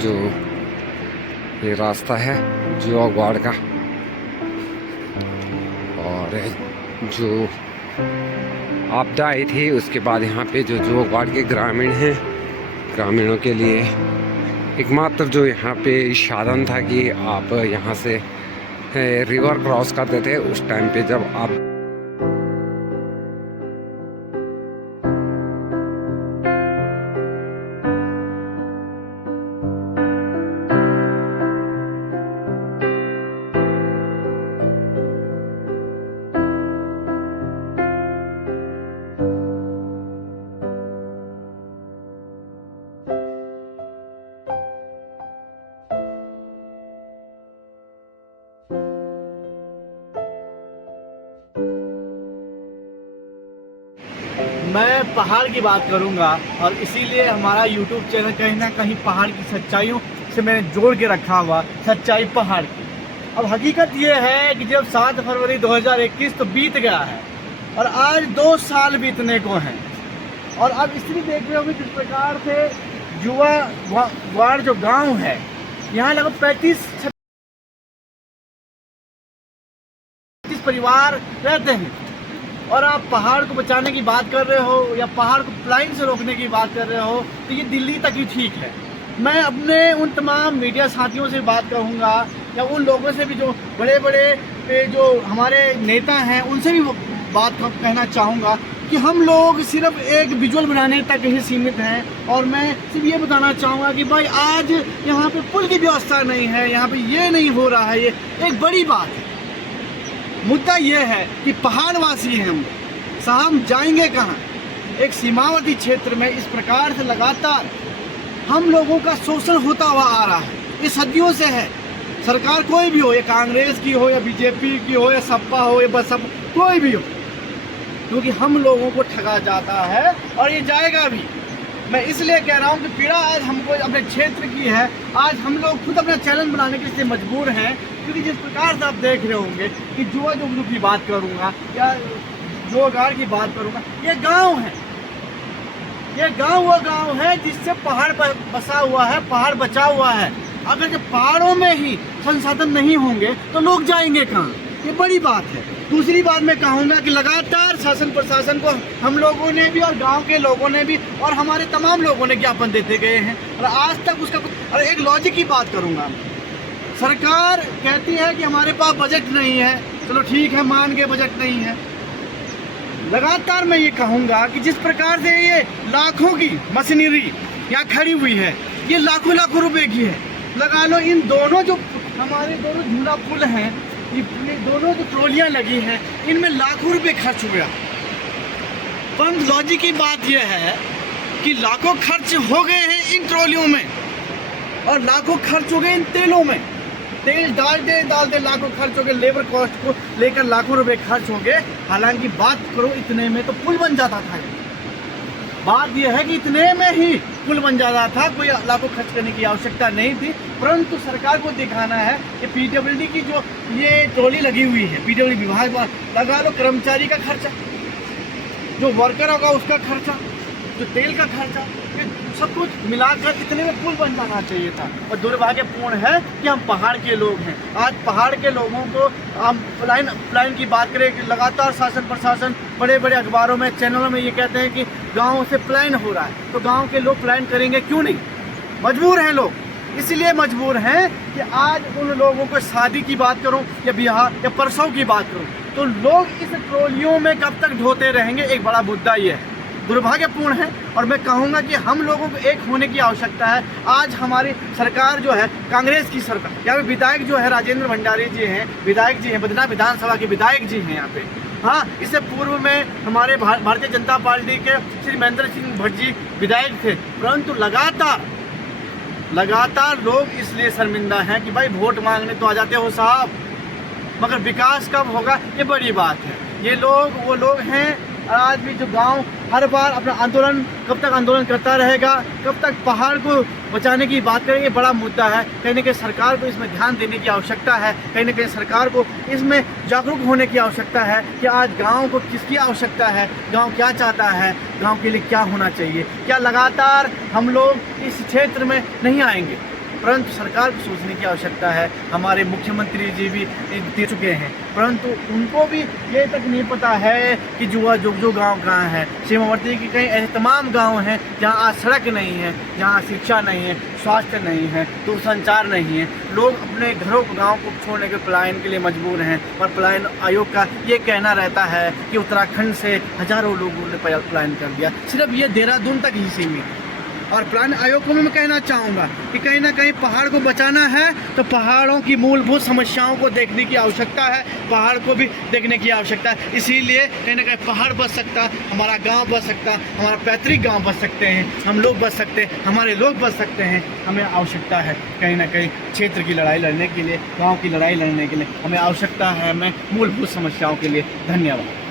जो ये रास्ता है जुआ गढ़ का, और जो आपदा आई थी उसके बाद यहाँ पे जो जुआ गढ़ के ग्रामीण हैं, ग्रामीणों के लिए एकमात्र जो यहाँ पे साधन था कि आप यहाँ से रिवर क्रॉस करते थे उस टाइम पे जब आप मैं पहाड़ की बात करूंगा और इसीलिए हमारा YouTube चैनल कहीं ना कहीं पहाड़ की सच्चाइयों से मैंने जोड़ के रखा हुआ, सच्चाई पहाड़ की। अब हकीकत ये है कि जब 7 फरवरी 2021 तो बीत गया है और आज 2 साल बीतने को हैं, और अब इसलिए देख रहे होंगे किस प्रकार से जुआ गढ़ जो गांव है यहाँ लगभग 35 परिवार रहते हैं, और आप पहाड़ को बचाने की बात कर रहे हो या पहाड़ को प्लाइन से रोकने की बात कर रहे हो तो ये दिल्ली तक ही ठीक है। मैं अपने उन तमाम मीडिया साथियों से बात कहूँगा या उन लोगों से भी जो बड़े बड़े जो हमारे नेता हैं उनसे भी बात कहना चाहूँगा कि हम लोग सिर्फ एक विजुअल बनाने तक ही सीमित हैं, और मैं सिर्फ ये बताना चाहूँगा कि भाई आज यहाँ पे पुल की व्यवस्था नहीं है, यहाँ पे ये नहीं हो रहा है, ये एक बड़ी बात है। मुद्दा ये है कि पहाड़वासी हैं हम साहब, जाएंगे कहाँ? एक सीमावर्ती क्षेत्र में इस प्रकार से लगातार हम लोगों का शोषण होता हुआ आ रहा है, ये सदियों से है। सरकार कोई भी हो, या कांग्रेस की हो या बीजेपी की हो या सपा हो या बसपा, कोई भी हो, क्योंकि हम लोगों को ठगा जाता है और ये जाएगा भी। मैं इसलिए कह रहा हूँ कि पीड़ा आज हमको अपने क्षेत्र की है। आज हम लोग खुद अपना चैनल बनाने के लिए मजबूर हैं, क्योंकि जिस प्रकार से आप देख रहे होंगे कि जुआ जुगनू की बात करूँगा या जुआ गढ़ की बात करूँगा, ये गांव है, ये गांव वो गांव है जिससे पहाड़ बसा हुआ है, पहाड़ बचा हुआ है। अगर जब पहाड़ों में ही संसाधन नहीं होंगे तो लोग जाएंगे कहाँ? ये बड़ी बात है। दूसरी बात मैं कहूँगा कि लगातार शासन प्रशासन को हम लोगों ने भी और गांव के लोगों ने भी और हमारे तमाम लोगों ने ज्ञापन देते गए हैं, और आज तक उसका और एक लॉजिक की बात करूँगा। सरकार कहती है कि हमारे पास बजट नहीं है, चलो ठीक है, मान के बजट नहीं है। लगातार मैं ये कहूँगा कि जिस प्रकार से ये लाखों की मशीनरी यहाँ खड़ी हुई है, ये लाखों लाखों रुपए की है। लगा लो इन दोनों जो हमारे दोनों झूला पुल हैं, ये दोनों जो ट्रॉलियाँ लगी हैं, इनमें लाखों रुपए खर्च हो गया। पर लॉजिक की बात यह है कि लाखों खर्च हो गए हैं इन ट्रॉलियों में, और लाखों खर्च हो गए इन तेलों में। तेल डालते लाखों खर्च हो गए, लेबर कॉस्ट को लेकर लाखों रुपए खर्च हो गए। हालांकि बात करो इतने में तो पुल बन जाता था। बात यह है कि इतने में ही पुल बन जाता था, कोई लाखों खर्च करने की आवश्यकता नहीं थी। परंतु सरकार को दिखाना है कि पीडब्ल्यूडी की जो ये ट्रॉली लगी हुई है, पीडब्ल्यूडी विभाग लगा लो, कर्मचारी का खर्चा, जो वर्कर होगा उसका खर्चा, जो तेल का खर्चा, सब कुछ मिलाकर इतने में पुल बन जाना चाहिए था। और दुर्भाग्यपूर्ण है कि हम पहाड़ के लोग हैं। आज पहाड़ के लोगों को हम प्लाइन की बात करें कि लगातार शासन प्रशासन बड़े बड़े अखबारों में, चैनलों में ये कहते हैं कि गाँव से प्लाइन हो रहा है, तो गाँव के लोग प्लाइन करेंगे क्यों नहीं? मजबूर हैं लोग, इसलिए मजबूर हैं कि आज उन लोगों को शादी की बात करूं या ब्याह या प्रसव की बात करूं तो लोग इस ट्रॉलियों में कब तक ढोते रहेंगे? एक बड़ा मुद्दा ये है, दुर्भाग्यपूर्ण है। और मैं कहूँगा कि हम लोगों को एक होने की आवश्यकता है। आज हमारी सरकार जो है, कांग्रेस की सरकार, यहाँ पे विधायक जो है राजेंद्र भंडारी जी हैं, विधायक जी हैं, बद्रीनाथ विधानसभा के विधायक जी हैं यहाँ पे। हाँ, इससे पूर्व में हमारे भारतीय जनता पार्टी के श्री महेंद्र सिंह भट्ट जी विधायक थे। परंतु लगातार लोग इसलिए शर्मिंदा हैं कि भाई वोट मांगने तो आ जाते हो साहब, मगर विकास कब होगा ये बड़ी बात है। ये लोग वो लोग हैं, आज भी जो गांव हर बार अपना आंदोलन, कब तक आंदोलन करता रहेगा, कब तक पहाड़ को बचाने की बात करेंगे, बड़ा मुद्दा है। कहीं ना कहीं सरकार को इसमें ध्यान देने की आवश्यकता है, कहीं ना कहीं सरकार को इसमें जागरूक होने की आवश्यकता है कि आज गांव को किसकी आवश्यकता है, गांव क्या चाहता है, गांव के लिए क्या होना चाहिए। क्या लगातार हम लोग इस क्षेत्र में नहीं आएंगे? परंतु सरकार को सोचने की आवश्यकता है। हमारे मुख्यमंत्री जी भी दे चुके हैं, परंतु उनको भी ये तक नहीं पता है कि जो गांव कहाँ है। सीमावर्ती के कई ऐसे तमाम गांव हैं जहाँ आज सड़क नहीं है, जहाँ शिक्षा नहीं है, स्वास्थ्य नहीं है, दूरसंचार नहीं है। लोग अपने घरों को, गाँव को छोड़ने के पलायन के लिए मजबूर हैं। और पलायन आयोग का ये कहना रहता है कि उत्तराखंड से हजारों लोगों ने पलायन कर दिया। सिर्फ ये देहरादून तक ही सीमित है। और पलायन आयोग को मैं कहना चाहूँगा कि कहीं ना कहीं पहाड़ को बचाना है तो पहाड़ों की मूलभूत समस्याओं को देखने की आवश्यकता है, पहाड़ को भी देखने की आवश्यकता है। इसीलिए कहीं ना कहीं पहाड़ बच सकता, हमारा गांव बच सकता, हमारा पैतृक गांव बच सकते हैं, हम लोग बच सकते हैं, हमारे लोग बच सकते हैं। हमें आवश्यकता है कहीं ना कहीं क्षेत्र की लड़ाई लड़ने के लिए, गाँव की लड़ाई लड़ने के लिए हमें आवश्यकता है, हमें मूलभूत समस्याओं के लिए। धन्यवाद।